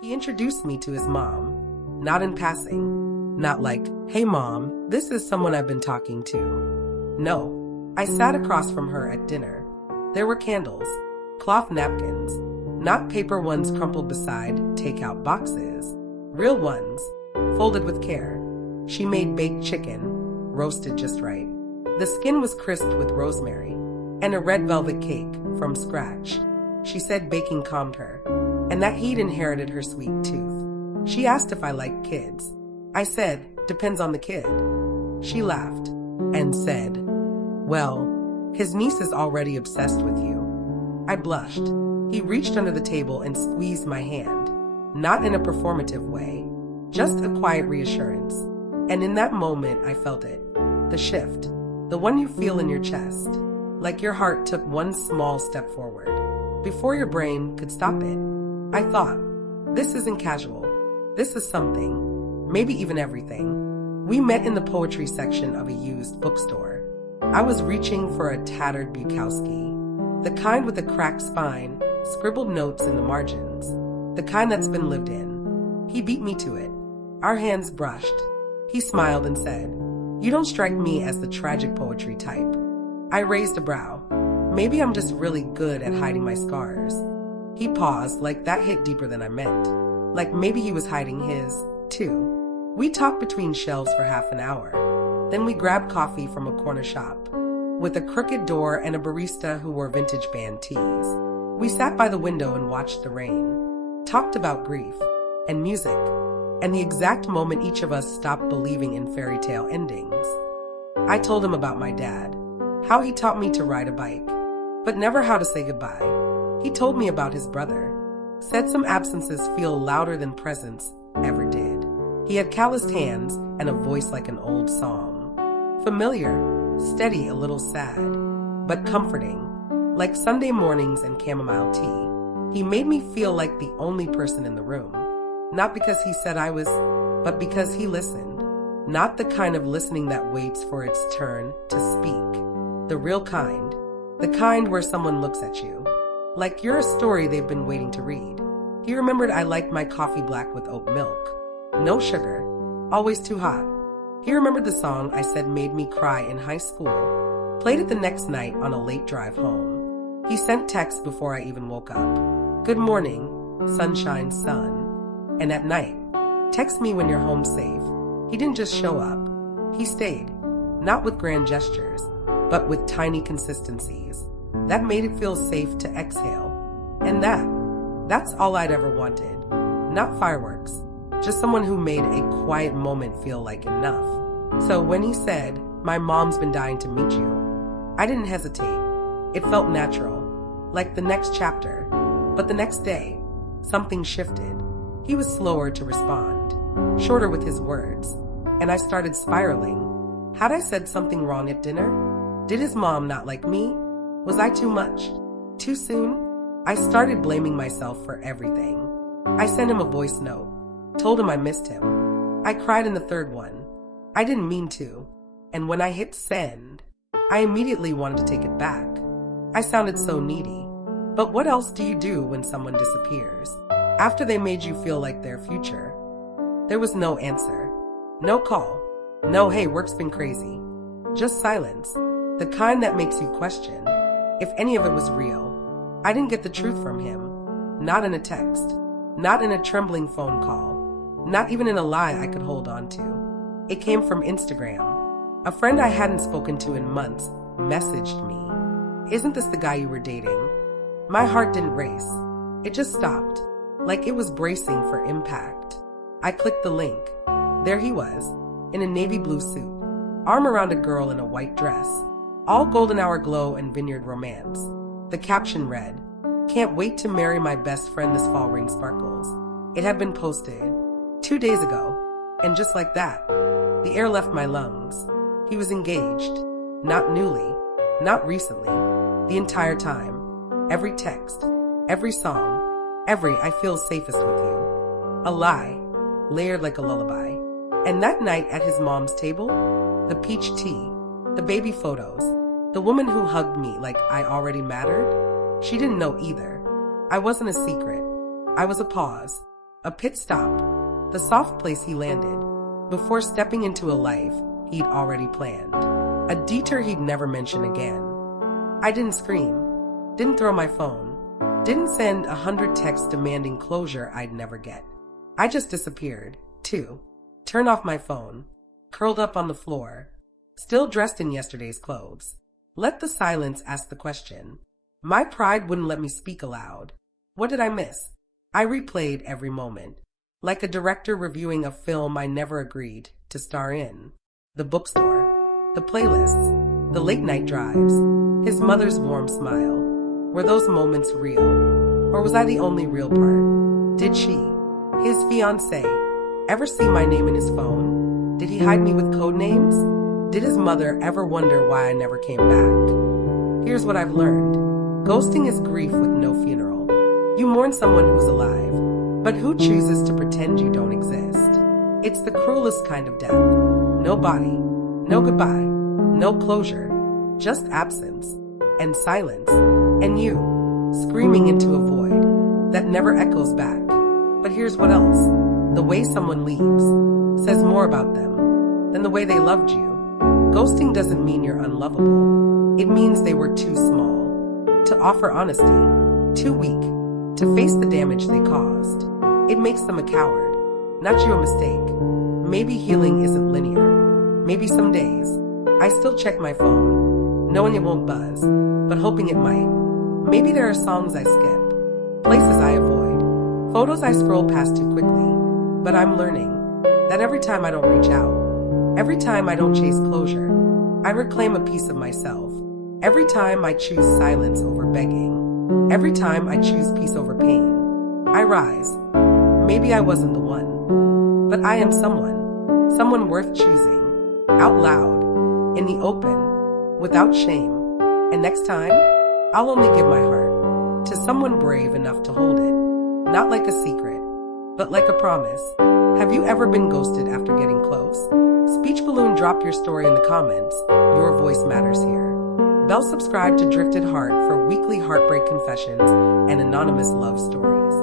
He introduced me to his mom, not in passing, not like, "Hey mom, this is someone I've been talking to." No, I sat across from her at dinner. There were candles, cloth napkins, not paper ones crumpled beside takeout boxes, real ones, folded with care. She made baked chicken, roasted just right. The skin was crisped with rosemary, and a red velvet cake from scratch. She said baking calmed her, and that he'd inherited her sweet tooth. She asked if I liked kids. I said, "Depends on the kid." She laughed and said, "Well, his niece is already obsessed with you." I blushed. He reached under the table and squeezed my hand, not in a performative way, just a quiet reassurance. And in that moment, I felt it. The shift, the one you feel in your chest, like your heart took one small step forward, before your brain could stop it. I thought, this isn't casual. This is something, maybe even everything. We met in the poetry section of a used bookstore. I was reaching for a tattered Bukowski, the kind with a cracked spine, scribbled notes in the margins, the kind that's been lived in. He beat me to it. Our hands brushed. He smiled and said, "You don't strike me as the tragic poetry type." I raised a brow. Maybe I'm just really good at hiding my scars. He paused, like that hit deeper than I meant. Like maybe he was hiding his, too. We talked between shelves for half an hour. Then we grabbed coffee from a corner shop, with a crooked door and a barista who wore vintage band tees. We sat by the window and watched the rain, talked about grief and music, and the exact moment each of us stopped believing in fairy tale endings. I told him about my dad, how he taught me to ride a bike, but never how to say goodbye. He told me about his brother, said some absences feel louder than presence ever did. He had calloused hands and a voice like an old psalm. Familiar, steady, a little sad, but comforting, like Sunday mornings and chamomile tea. He made me feel like the only person in the room. Not because he said I was, but because he listened. Not the kind of listening that waits for its turn to speak. The real kind. The kind where someone looks at you, like you're a story they've been waiting to read. He remembered I liked my coffee black with oat milk. No sugar. Always too hot. He remembered the song I said made me cry in high school. Played it the next night on a late drive home. He sent texts before I even woke up. "Good morning, sunshine, sun." And at night, "Text me when you're home safe." He didn't just show up. He stayed, not with grand gestures, but with tiny consistencies. That made it feel safe to exhale. And that's all I'd ever wanted. Not fireworks, just someone who made a quiet moment feel like enough. So when he said, "My mom's been dying to meet you," I didn't hesitate. It felt natural, like the next chapter. But the next day, something shifted. He was slower to respond, shorter with his words, and I started spiraling. Had I said something wrong at dinner? Did his mom not like me? Was I too much? Too soon? I started blaming myself for everything. I sent him a voice note, told him I missed him. I cried in the third one. I didn't mean to, and when I hit send, I immediately wanted to take it back. I sounded so needy. But what else do you do when someone disappears, after they made you feel like their future? There was no answer. No call. No, "Hey, work's been crazy." Just silence. The kind that makes you question if any of it was real. I didn't get the truth from him. Not in a text. Not in a trembling phone call. Not even in a lie I could hold on to. It came from Instagram. A friend I hadn't spoken to in months messaged me, "Isn't this the guy you were dating?" My heart didn't race. It just stopped, like it was bracing for impact. I clicked the link. There he was, in a navy blue suit, arm around a girl in a white dress, all golden hour glow and vineyard romance. The caption read, "Can't wait to marry my best friend this fall, ring sparkles." It had been posted 2 days ago, and just like that, the air left my lungs. He was engaged, not newly, not recently, the entire time. Every text, every song, every "I feel safest with you." A lie, layered like a lullaby. And that night at his mom's table, the peach tea, the baby photos, the woman who hugged me like I already mattered, she didn't know either. I wasn't a secret. I was a pause. A pit stop, the soft place he landed, before stepping into a life he'd already planned. A detour he'd never mention again. I didn't scream, didn't throw my phone, didn't send 100 texts demanding closure I'd never get. I just disappeared, too. Turned off my phone, curled up on the floor, still dressed in yesterday's clothes. Let the silence ask the question. My pride wouldn't let me speak aloud. What did I miss? I replayed every moment, like a director reviewing a film I never agreed to star in. The bookstore, the playlists, the late-night drives, his mother's warm smile. Were those moments real? Or was I the only real part? Did she, his fiancée, ever see my name in his phone? Did he hide me with code names? Did his mother ever wonder why I never came back? Here's what I've learned. Ghosting is grief with no funeral. You mourn someone who's alive, but who chooses to pretend you don't exist? It's the cruelest kind of death. No body, no goodbye, no closure, just absence and silence, and you, screaming into a void that never echoes back. But here's what else. The way someone leaves says more about them than the way they loved you. Ghosting doesn't mean you're unlovable. It means they were too small to offer honesty, too weak to face the damage they caused. It makes them a coward, not you a mistake. Maybe healing isn't linear. Maybe some days I still check my phone, knowing it won't buzz, but hoping it might. Maybe there are songs I skip, places I avoid, photos I scroll past too quickly. But I'm learning that every time I don't reach out, every time I don't chase closure, I reclaim a piece of myself. Every time I choose silence over begging, every time I choose peace over pain, I rise. Maybe I wasn't the one, but I am someone worth choosing, out loud, in the open, without shame. And next time, I'll only give my heart to someone brave enough to hold it, not like a secret, but like a promise. Have you ever been ghosted after getting close? Speech Balloon, drop your story in the comments. Your voice matters here. Bell subscribe to Drifted Heart for weekly heartbreak confessions and anonymous love stories.